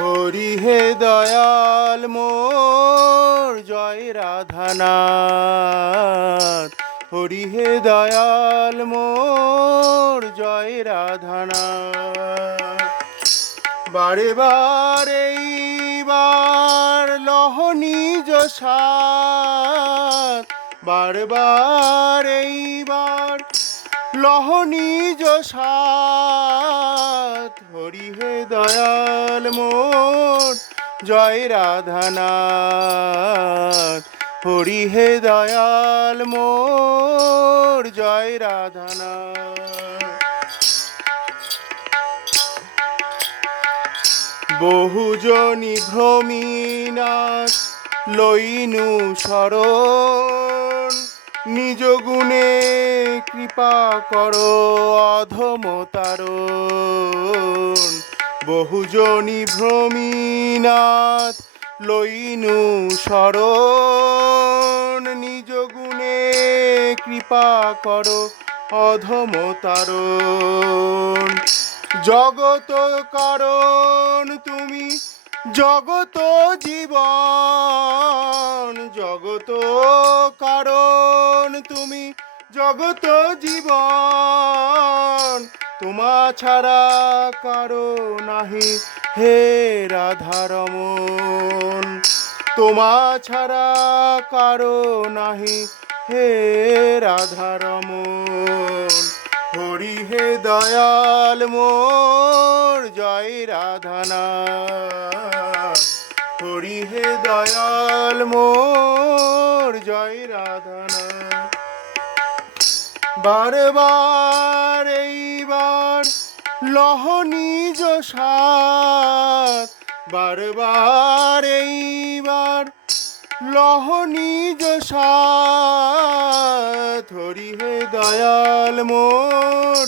হরি হে দয়াল মোর জয় রাধানাথ। হরি হে দয়াল মোর জয় রাধানাথ। বারে বারে এইবার লহ নিজ সাথ। বারবার এইবার লহ নিজ সাথ। হরি হে দয়াল মোর জয় রাধানাথ, হরি হে দয়াল মোর। জয় রাধানাথ। বহুজনী ভ্রমীনাথ, লইনু শরণ। নিজ গুণে কৃপা করো অধমতারণ বহুজনী ভ্রমীনাথ লইনু শরণ, নিজ গুণে কৃপা করো অধমতারণ জগত কারণ, তুমি জগত জীবন, জগত কারণ, তুমি জগত জীবন। তোমা ছাড়া কারও নাহি। হে রাধারমন তোমা ছাড়া কারও নাহি। হে রাধারমন হরি হে দয়াল মোর, জয় রাধানা হরি হে দয়াল মোর, জয় রাধানা বারবার এইবার লহ নিজ সাথ বারবার এইবার। লহ নিজ সাথ হরি হে দয়াল মোর,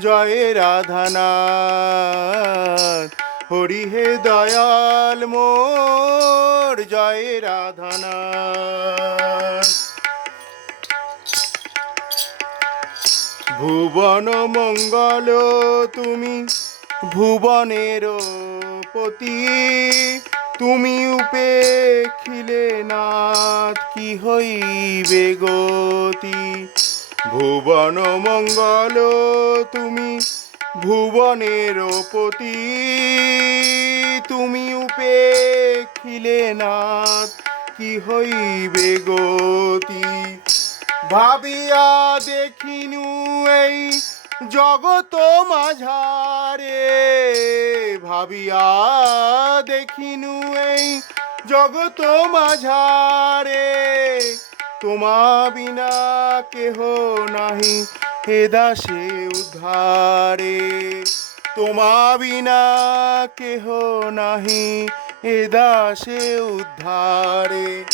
জয় রাধানাথ হরি হে দয়াল মোর, জয় রাধানাথ ভুবন মঙ্গল তুমি ভুবনের পতি। তুমি উপেক্ষিলে নাথ, কি হইবে গতি? ভুবন মঙ্গল তুমি ভুবনের পতি। তুমি উপেক্ষিলে নাথ, কি হইবে গতি? ভাবিয়া দেখিনু এই জগত মাঝারে। ভাবিয়া দেখিনু এই জগত মাঝারে। তোমা বিনা কেহ নাহি হে দাসে উদ্ধারে। তোমা বিনা কেহ নাহি হে দাসে উদ্ধারে।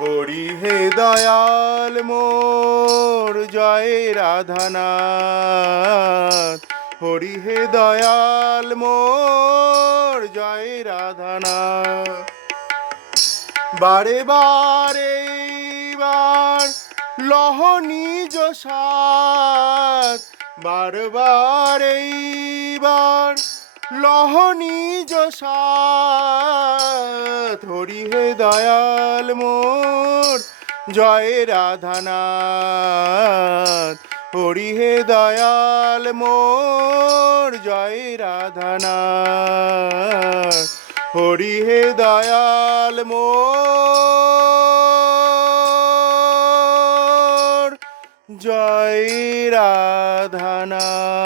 হরি হে দয়াল, মোর জয় রাধানাথ। হরি হে দয়াল, মোর জয় রাধানাথ। বারে বারে বার লহ নিজ সাথ। বারবার এইবার লহ নিজ সাথ হে দয়াল মোর, জয় রাধানাথ। হরি হে দয়াল মোর, জয় রাধানাথ। হরি হে দয়াল মোর, জয় রাধানাথ।